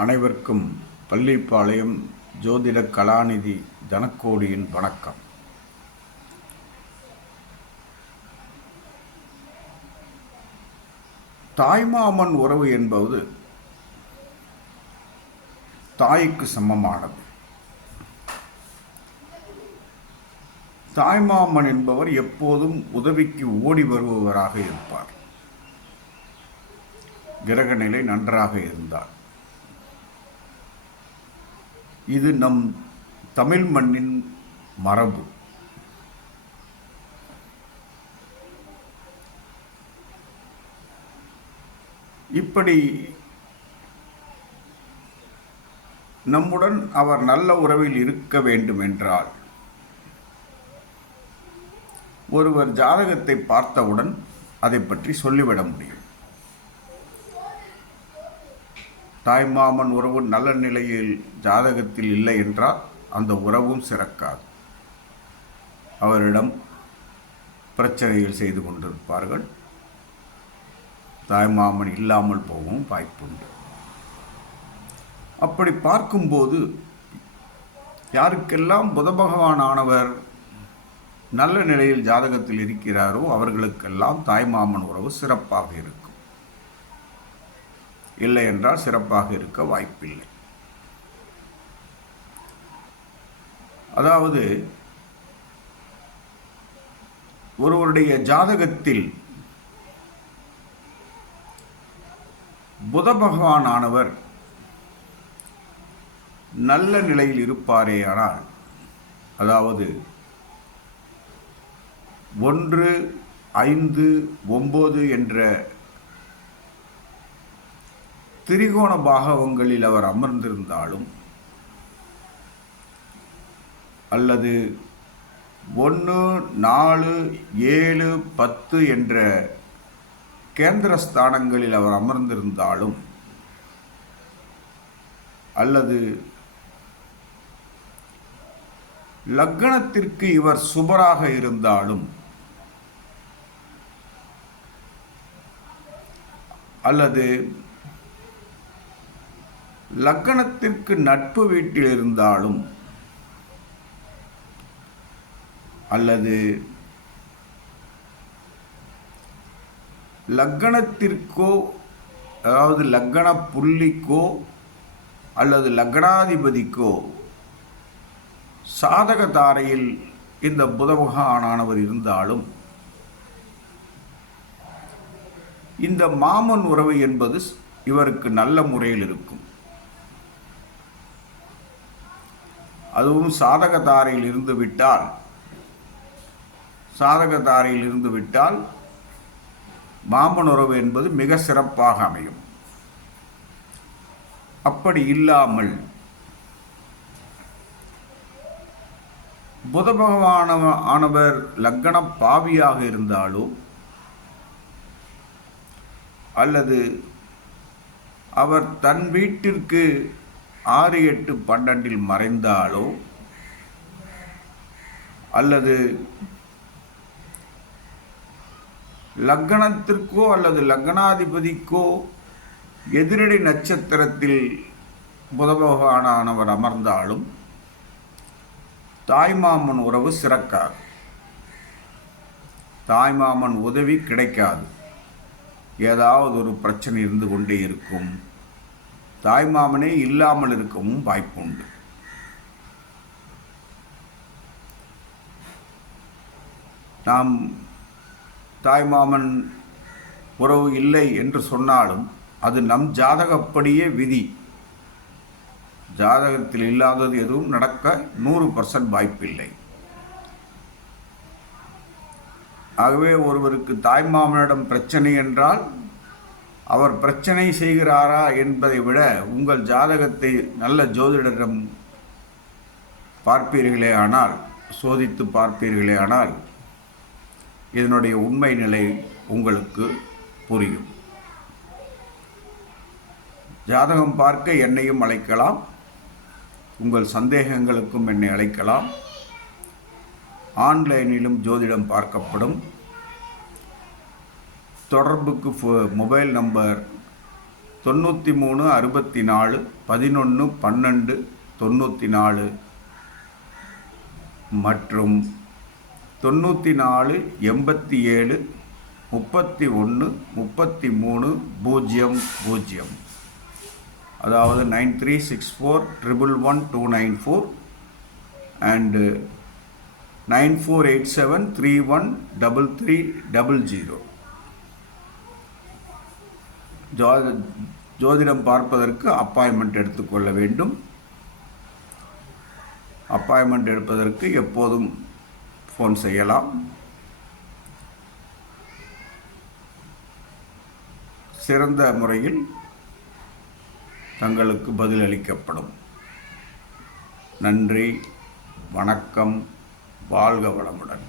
அனைவருக்கும் பள்ளிப்பாளையம் ஜோதிட கலாநிதி தனக்கோடியின் வணக்கம். தாய்மாமன் உறவு என்பது தாய்க்கு சமமானது. தாய்மாமன் என்பவர் எப்போதும் உதவிக்கு ஓடி வருபவராக இருப்பார். கிரகநிலை நன்றாக இருந்தார். இது நம் தமிழ் மண்ணின் மரபு. இப்படி நம்முடன் அவர் நல்ல உறவில் இருக்க வேண்டும் என்றால் ஒருவர் ஜாதகத்தை பார்த்தவுடன் அதை பற்றி சொல்லிவிட முடியும். தாய்மாமன் உறவு நல்ல நிலையில் ஜாதகத்தில் இல்லை என்றால் அந்த உறவும் சிறக்காது. அவரிடம் பிரச்சனைகள் செய்து கொண்டிருப்பார்கள். தாய்மாமன் இல்லாமல் போகவும் வாய்ப்புண்டு அப்படி பார்க்கும்போது யாருக்கெல்லாம் புத பகவான் ஆனவர் நல்ல நிலையில் ஜாதகத்தில் இருக்கிறாரோ அவர்களுக்கெல்லாம் தாய்மாமன் உறவு சிறப்பாக இருக்கும். இல்லை என்றால் சிறப்பாக இருக்க வாய்ப்பில்லை. அதாவது ஒருவருடைய ஜாதகத்தில் புத பகவானானவர் நல்ல நிலையில் இருப்பாரேயானால் அதாவது ஒன்று ஐந்து ஒம்பது என்ற திரிகோண பாகவங்களில் அவர் அமர்ந்திருந்தாலும் அல்லது ஒன்று நாலு ஏழு பத்து என்ற கேந்திர ஸ்தானங்களில் அவர் அமர்ந்திருந்தாலும் அல்லது லக்னத்திற்கு இவர் சுபராக இருந்தாலும் அல்லது லக்கணத்திற்கு நட்பு வீட்டில் இருந்தாலும் அல்லது லக்கணத்திற்கோ அதாவது லக்கண புள்ளிக்கோ அல்லது லக்னாதிபதிக்கோ சாதக தாரையில் இந்த புதபகானானவர் இருந்தாலும் இந்த மாமன் உறவு என்பது இவருக்கு நல்ல முறையில் இருக்கும். அதுவும் சாதக தாரையில் இருந்து விட்டால் சாதகத்தாரையில் இருந்து விட்டால் மாமன் உறவு என்பது மிக சிறப்பாக அமையும். அப்படி இல்லாமல் புத பகவான ஆனவர் லக்கண பாவியாக இருந்தாலோ அல்லது அவர் தன் வீட்டிற்கு ஆறு எட்டு பன்னெண்டில் மறைந்தாலோ? அல்லது லக்கணத்திற்கோ அல்லது லக்னாதிபதிக்கோ எதிரடி நட்சத்திரத்தில் புதபகவானானவர் அமர்ந்தாலும் தாய்மாமன் உறவு சிறக்காது. தாய்மாமன் உதவி கிடைக்காது. ஏதாவது ஒரு பிரச்சனை இருந்து கொண்டே இருக்கும். தாய்மாமனே இல்லாமல் இருக்கவும் வாய்ப்புண்டு. நாம் தாய்மாமன் உறவு இல்லை என்று சொன்னாலும் அது நம் ஜாதகப்படியே விதி. ஜாதகத்தில் இல்லாதது எதுவும் நடக்க நூறு பர்சன்ட் வாய்ப்பில்லை. ஆகவே ஒருவருக்கு தாய்மாமனிடம் பிரச்சனை என்றால் அவர் பிரச்சனை செய்கிறாரா என்பதை விட உங்கள் ஜாதகத்தை நல்ல ஜோதிடரிடம் பார்ப்பீர்களே ஆனால் சோதித்து பார்ப்பீர்களே ஆனால் இதனுடைய உண்மை நிலை உங்களுக்கு புரியும். ஜாதகம் பார்க்க என்னையும் அழைக்கலாம் உங்கள் சந்தேகங்களுக்கும் என்னை அழைக்கலாம். ஆன்லைனிலும் ஜோதிடம் பார்க்கப்படும். தொடர்புக்கு ஃபோ- மொபைல் நம்பர் தொண்ணூற்றி மூணு அறுபத்தி நாலு பதினொன்று பன்னெண்டு தொண்ணூற்றி நாலு மற்றும் தொண்ணூற்றி நாலு எண்பத்தி ஏழு முப்பத்தி ஒன்று முப்பத்தி மூணு பூஜ்ஜியம் பூஜ்ஜியம். அதாவது nine three six four triple one two nine four and nine four eight seven three one double three double zero. Joe ஜோதிடம் பார்ப்பதற்கு அப்பாயின்மெண்ட் எடுத்துக்கொள்ள வேண்டும். அப்பாயின்மெண்ட் எடுப்பதற்கு எப்போதும் ஃபோன் செய்யலாம். சிறந்த முறையில் தங்களுக்கு பதிலளிக்கப்படும் நன்றி வணக்கம் வாழ்க வளமுடன்.